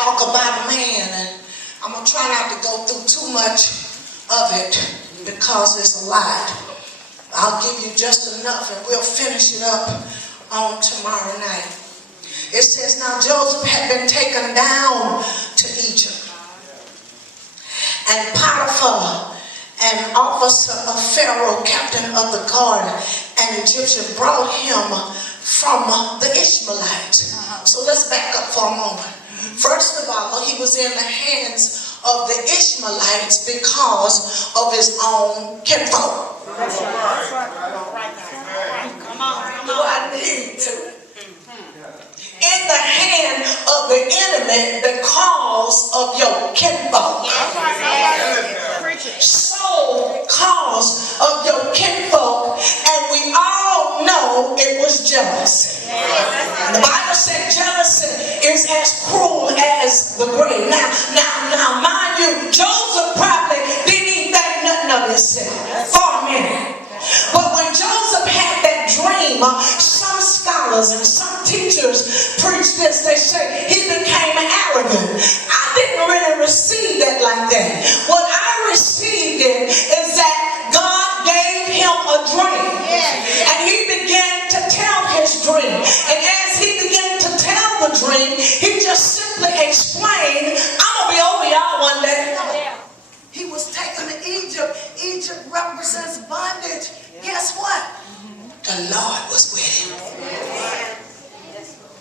talk about a man, and I'm going to try not to go through too much of it because it's a lot. I'll give you just enough and we'll finish it up on tomorrow night. It says, now Joseph had been taken down to Egypt, and Potiphar, an officer of Pharaoh, captain of the guard, an Egyptian, brought him from the Ishmaelites. So let's back up for a moment. First of all, he was in the hands of the Ishmaelites because of his own kinfolk. That's right. Come on. Do I need to? In the hand of the enemy because of your kinfolk. So cause of your kinfolk, and we all know it was jealousy. The Bible said jealousy is as cruel as the grave. Now, mind you, Joseph probably didn't even think nothing of himself for a minute. But when Joseph had that dream, some scholars and some teachers preach this. They say he became arrogant. I didn't really receive that like that. What I received it is that God gave him a dream. And he began to tell his dream. And as he began to tell the dream, he just simply explained, I'm going to be over y'all one day. He was taken to Egypt. Egypt represents bondage. Guess what? The Lord was with him.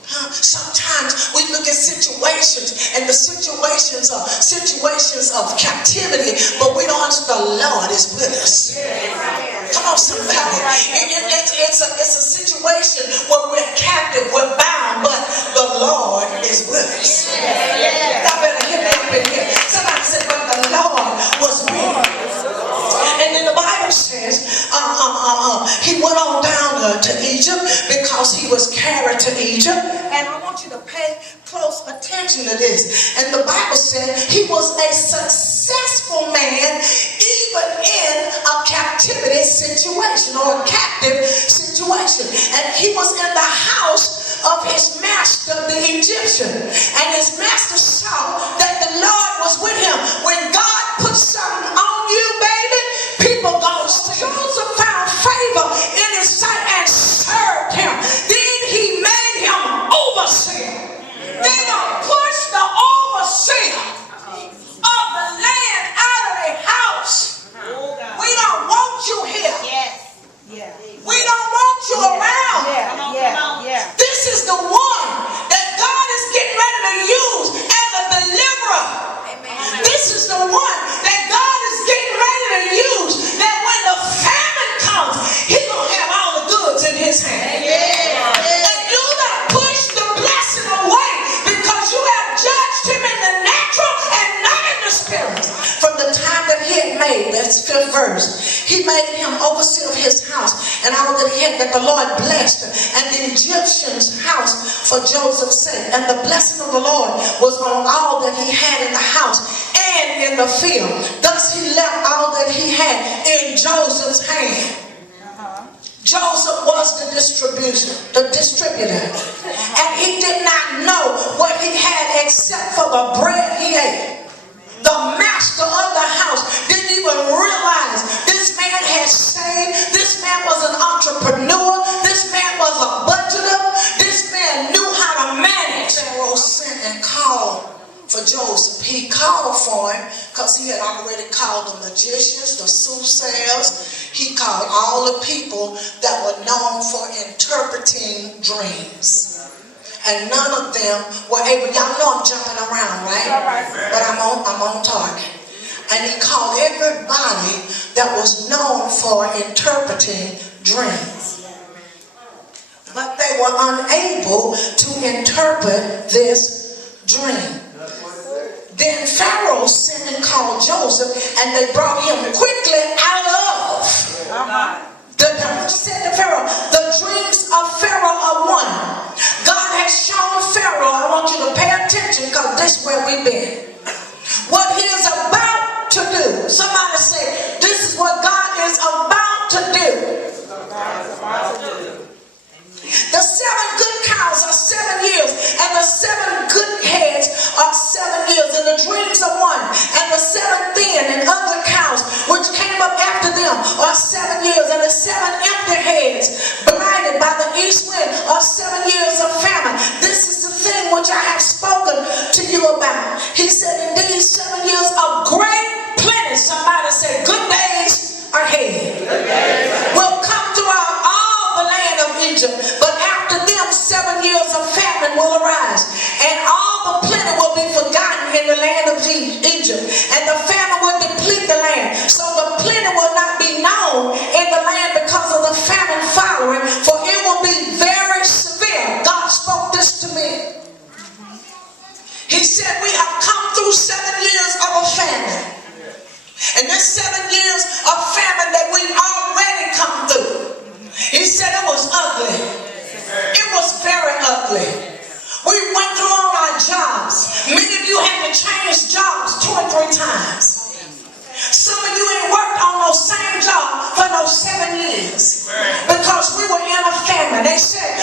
Sometimes we look at situations, and the situations are situations of captivity, but we don't understand the Lord is with us. Come on, somebody. It's a situation where we're captive, we're bound, but the Lord is with us. Y'all better hear me up in here. Somebody said, but the Lord was with him. And then the Bible says he went on down to Egypt because he was carried to Egypt. And I want you to pay close attention to this. And the Bible said he was a successful man even in a captivity situation or a captive situation. And he was in the house of his master, the Egyptian. And his master saw that the Lord was with him. When God puts something on you, baby, people gonna say, Joseph found favor in his sight and served him. Then he made him overseer. They gonna push the overseer of the land out of their house. We don't want you here. We don't want you around. This is the one that God is getting ready to use as a deliverer. This is the one that God is getting ready to use, that when the famine comes, he's going to have all the goods in his hand. And you got to push the blessing away because you have judged him in the natural and not in the spirit. From the time that he had made, that's 5th verse, he made him overseer of his house and all that he had, that the Lord blessed and the Egyptian's house for Joseph's sake. And the blessing of the Lord was on all that he had in the house and in the field. Thus he left all that he had in Joseph's hand. Joseph was the distributor. And he did not know what he had except for the bread he ate. The master of the house didn't even realize this man had saved. This man was an entrepreneur. This man was a budgeter. This man knew how to manage. Pharaoh sent and called for Joseph. He called for him because he had already called the magicians, the soothsayers. He called all the people that were known for interpreting dreams. And none of them were able. Y'all know I'm jumping around, right? But I'm on target. And he called everybody that was known for interpreting dreams. But they were unable to interpret this dream. Then Pharaoh sent and called Joseph, and they brought him quickly out of. Said to Pharaoh, the dreams of Pharaoh are one. God has shown Pharaoh, I want you to pay attention because this is where we've been. What he is about to do. Somebody say, this is what God is about to do. The 7 good cows are 7 years, and the 7 good heads are 7 them are 7 years, and the 7 empty heads blinded by the east wind are 7 years of famine. This is the thing which I have spoken to you about. He said, indeed, 7 years of great plenty. Somebody said, good days are ahead. Will come throughout all the land of Egypt, but after them 7 years of famine will arise, and all the plenty will be forgotten in the land of Egypt, and the famine will deplete the land. So the plenty will not be known in the land because of the famine following, for it will be very severe. God spoke this to me. He said, we have come through 7 years of a famine. And this 7 years of famine that we've already come through, he said it was ugly. It was very ugly. We went through all our jobs. Many of you had to change jobs 2 or 3 times. Some of you ain't worked on those same job for those 7 years because we were in a famine. They said